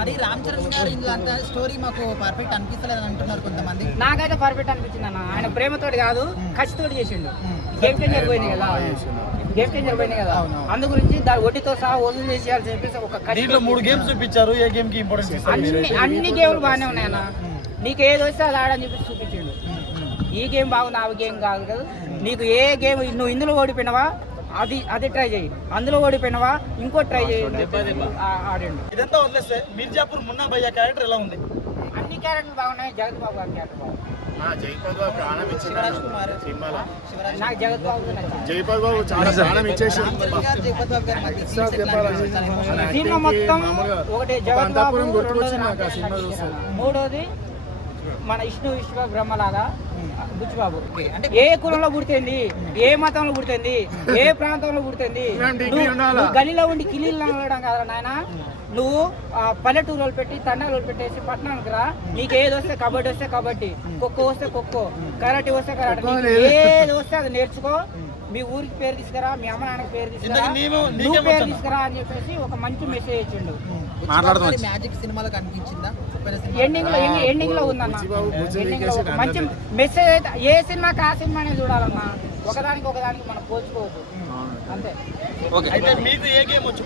మరి రామ్ చరణ్ గారు ఇలాంటి స్టోరీ మాకు పర్ఫెక్ట్ అనిపిస్తలేదు అంటున్నారు కొంతమంది. నాకైతే పర్ఫెక్ట్ అనిపించింది అన్న. ఆయన ప్రేమతోటి కాదు ఖర్చుతోటి చేసిండు. గేమ్ చేంజర్ పోయింది కదా, గేమ్ చేంజర్ పోయింది కదా, అందు గురించి దాని ఒడ్డితో సహా వసూలు చేసేయాలని చెప్పేసి ఒక దీంట్లో 3 గేమ్స్ చూపించారు. ఏ గేమ్ కి ఇంపార్టెన్స్ ఇస్తారు? అన్ని గేమ్లు బాగానే ఉన్నాయన్న. నీకు ఏది వస్తే అది ఆడని చెప్పి చూపించిండు. ఈ గేమ్ బాగుంది, ఆ గేమ్ కాదు కదా. నీకు ఏ గేమ్ నువ్వు ఇందులో ఓడిపోయినావా అది ట్రై చేయి, అందులో ఓడిపోయినావా ఇంకో ట్రై చేయి ఆడండి. ఇదంతా వదిలేస్తే మిర్జాపూర్ మున్నా భయ్య క్యారెక్టర్ ఎలా ఉంది? అన్ని క్యారెక్టర్లు బాగున్నాయి. జగత్ బాబు గారి క్యారెక్టర్ బాగుంది. నాకు జగత్ బాబు జైపాల్ బాబు చాలా ప్రాణం ఇచ్చేసి సినిమా మొత్తం ఒకటి జగత్ బాబు, మూడోది మన విష్ణు బ్రహ్మలాగా బుచ్చిబాబు. ఏ కులంలో పుడుతుంది, ఏ మతంలో పుడుతుంది, ఏ ప్రాంతంలో పుడుతుంది, గలీలో ఉండి కిలీలు అనడం కదా నాయన. నువ్వు పల్లెటూరులో పెట్టి తండాలు పెట్టేసి పట్టణానికి రా. నీకు ఏది వస్తే కబడ్డీ వస్తే కబడ్డీ, ఖోఖో వస్తే ఖోఖో, కరాటే వస్తే కరాటే, ఏది వస్తే అది నేర్చుకో. మీ ఊరికి పేరు తీసుకురా, మీ అమ్మ నాన్నకి పేరు తీసుకురా, నువ్వు పేరు తీసుకురా అని చెప్పేసి ఒక మంచి మెసేజ్ ఇచ్చిండు. మ్యాజిక్ సినిమాలో కనిపించిందా? ఎండింగ్ లో ఉందన్న. మంచి మెసేజ్ అయితే ఏ సినిమాకి ఆ సినిమానే చూడాలన్నా. ఒకదానికి మనం పోల్చుకోవద్దు అంతే. మీకు ఏ గేమ్ వచ్చు?